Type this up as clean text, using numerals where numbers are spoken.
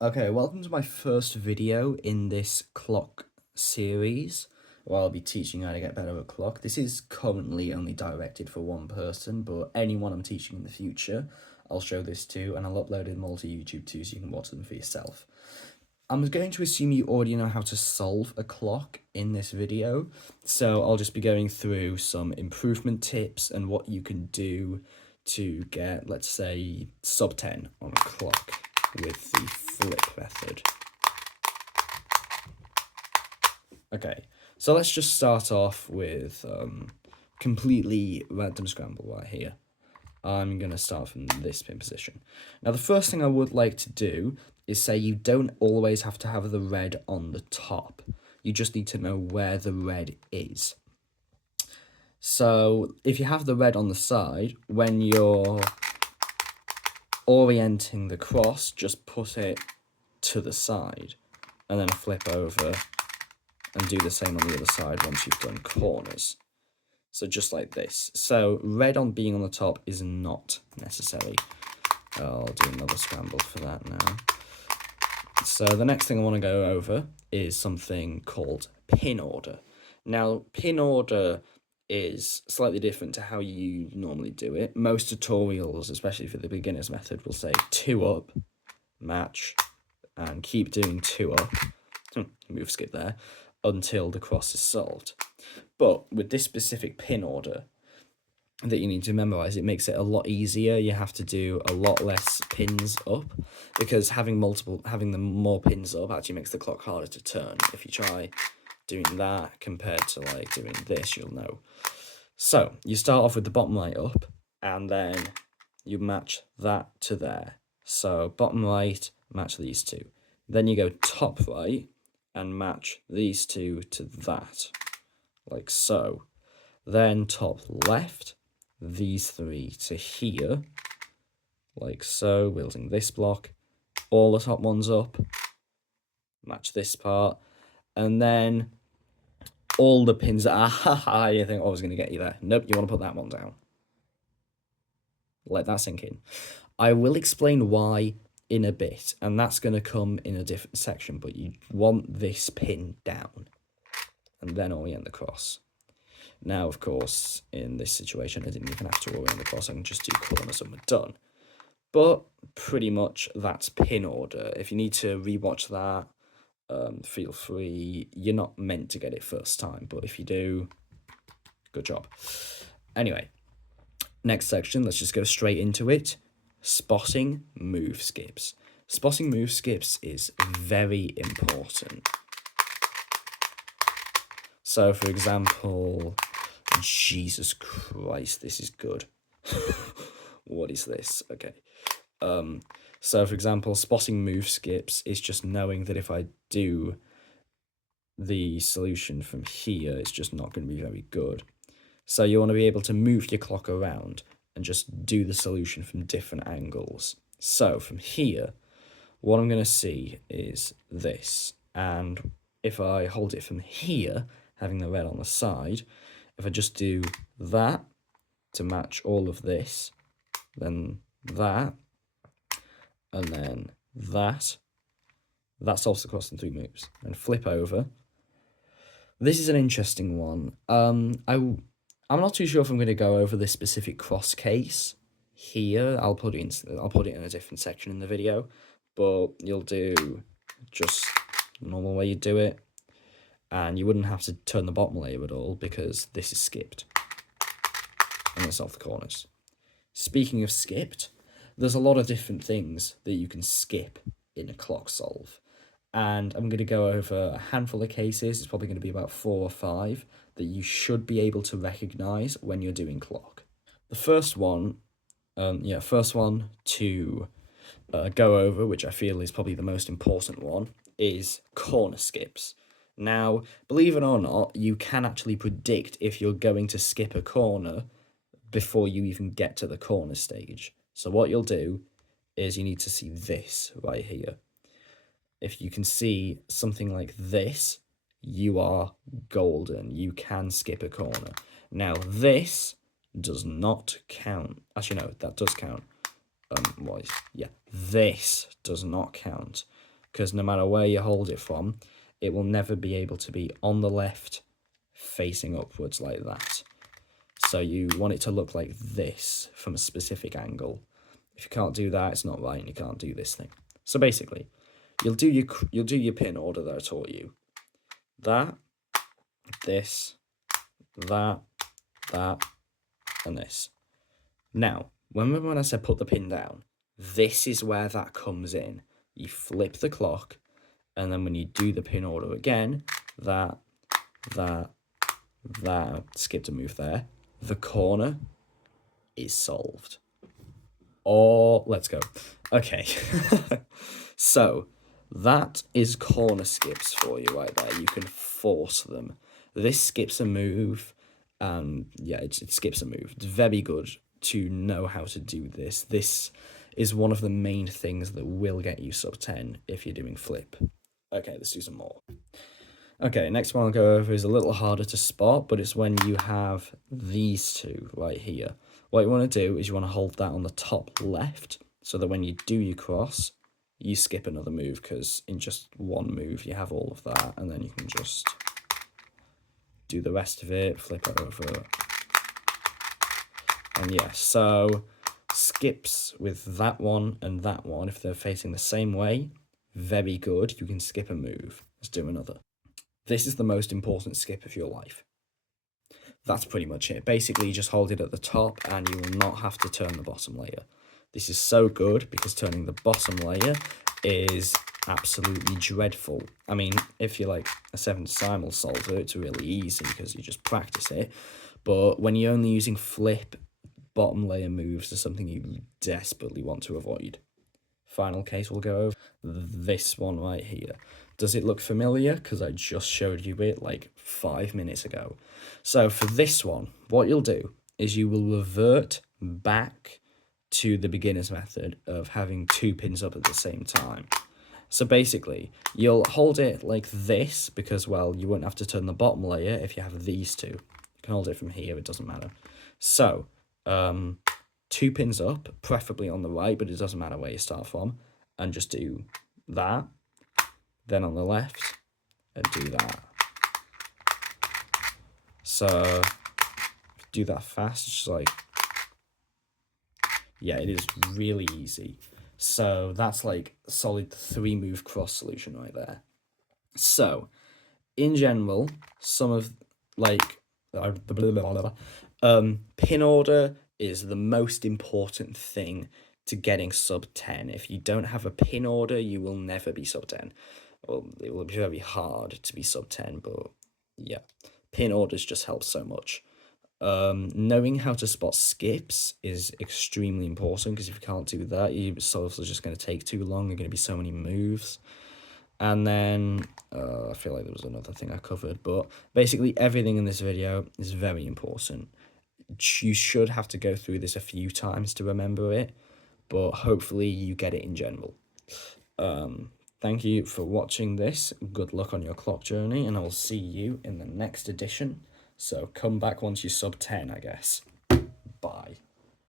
Okay, welcome to my first video in this clock series, where I'll be teaching how to get better at clock. This is currently only directed for one person, but anyone I'm teaching in the future, I'll show this to, and I'll upload them all to YouTube too, so you can watch them for yourself. I'm going to assume you already know how to solve a clock in this video, so I'll just be going through some improvement tips and what you can do to get, let's say, sub 10 on a clock with the flip method. Okay, so let's just start off with completely random scramble right here. I'm going to start from this pin position. Now, the first thing I would like to do is say you don't always have to have the red on the top. You just need to know where the red is. So if you have the red on the side, when you're orienting the cross, just put it to the side and then flip over and do the same on the other side once you've done corners. So just like this. So red on being on the top is not necessary. I'll do another scramble for that now. So the next thing I want to go over is something called pin order. Now, pin order is slightly different to how you normally do it. Most tutorials, especially for the beginner's method, will say 2 up, match, and keep doing 2 up, move skip there, until the cross is solved. But with this specific pin order that you need to memorize, it makes it a lot easier. You have to do a lot less pins up, because having the more pins up actually makes the clock harder to turn. If you try doing that compared to like doing this, you'll know. So you start off with the bottom right up, and then you match that to there. So bottom right, match these two. Then you go top right and match these two to that, like so. Then top left, these three to here, like so, building this block, all the top ones up, match this part, and then all the pins. You think I was going to get you there. Nope, you want to put that one down. Let that sink in. I will explain why in a bit, and that's going to come in a different section, but you want this pin down, and then orient the cross. Now, of course, in this situation, I didn't even have to orient the cross. I can just do corners and we're done. But pretty much that's pin order. If you need to rewatch that, feel free. You're not meant to get it first time, but if you do, good job. Anyway, next section, let's just go straight into it. Spotting move skips. Spotting move skips is very important. So, for example, Jesus Christ, this is good. What is this? Okay. So, for example, spotting move skips is just knowing that if I do the solution from here, it's just not going to be very good. So you want to be able to move your clock around and just do the solution from different angles. So from here, what I'm going to see is this. And if I hold it from here, having the red on the side, if I just do that to match all of this, then that, and then that solves the cross in 3 moves. And flip over. This is an interesting one. I'm not too sure if I'm going to go over this specific cross case here. I'll put it in a different section in the video, but you'll do just the normal way you do it, and you wouldn't have to turn the bottom layer at all because this is skipped. And that's off the corners. Speaking of skipped, there's a lot of different things that you can skip in a clock solve. And I'm going to go over a handful of cases. It's probably going to be about 4 or 5 that you should be able to recognize when you're doing clock. The first one to go over, which I feel is probably the most important one, is corner skips. Now, believe it or not, you can actually predict if you're going to skip a corner before you even get to the corner stage. So what you'll do is you need to see this right here. If you can see something like this, you are golden. You can skip a corner. Now, this does not count. Actually, no, that does count. This does not count because no matter where you hold it from, it will never be able to be on the left facing upwards like that. So you want it to look like this from a specific angle. If you can't do that, it's not right, and you can't do this thing. So basically, you'll do your pin order that I taught you. That, this, that, and this. Now, remember when I said put the pin down? This is where that comes in. You flip the clock, and then when you do the pin order again, that, skipped a move there, the corner is solved. Or, let's go. Okay. So, that is corner skips for you right there. You can force them. This skips a move, and yeah, it skips a move. It's very good to know how to do this. This is one of the main things that will get you sub 10 if you're doing flip. Okay, let's do some more. Okay, next one I'll go over is a little harder to spot, but it's when you have these two right here. What you want to do is you want to hold that on the top left, so that when you do your cross, you skip another move, because in just one move you have all of that, and then you can just do the rest of it, flip it over. And yeah, so skips with that one and that one, if they're facing the same way, very good. You can skip a move. Let's do another. This is the most important skip of your life. That's pretty much it. Basically, you just hold it at the top and you will not have to turn the bottom layer. This is so good because turning the bottom layer is absolutely dreadful. I mean, if you're like a 7decimal solver, it's really easy because you just practice it. But when you're only using flip, bottom layer moves are something you desperately want to avoid. Final case we'll go over, this one right here. Does it look familiar? Because I just showed you it like 5 minutes ago. So for this one, what you'll do is you will revert back to the beginner's method of having 2 pins up at the same time. So basically, you'll hold it like this because, well, you won't have to turn the bottom layer if you have these two. You can hold it from here, it doesn't matter. So, 2 pins up, preferably on the right, but it doesn't matter where you start from, and just do that, then on the left, and do that. So, do that fast, it's just like, yeah, it is really easy. So that's like a solid 3-move cross solution right there. So, in general, some of like pin order is the most important thing to getting sub 10. If you don't have a pin order, you will never be sub 10. Well, it will be very hard to be sub 10, but yeah, pin orders just help so much. Knowing how to spot skips is extremely important, because if you can't do that, your solves are just going to take too long. There are going to be so many moves. And then, I feel like there was another thing I covered, but basically everything in this video is very important. You should have to go through this a few times to remember it, but hopefully you get it in general. Thank you for watching this. Good luck on your clock journey, and I will see you in the next edition. So come back once you sub 10, I guess. Bye.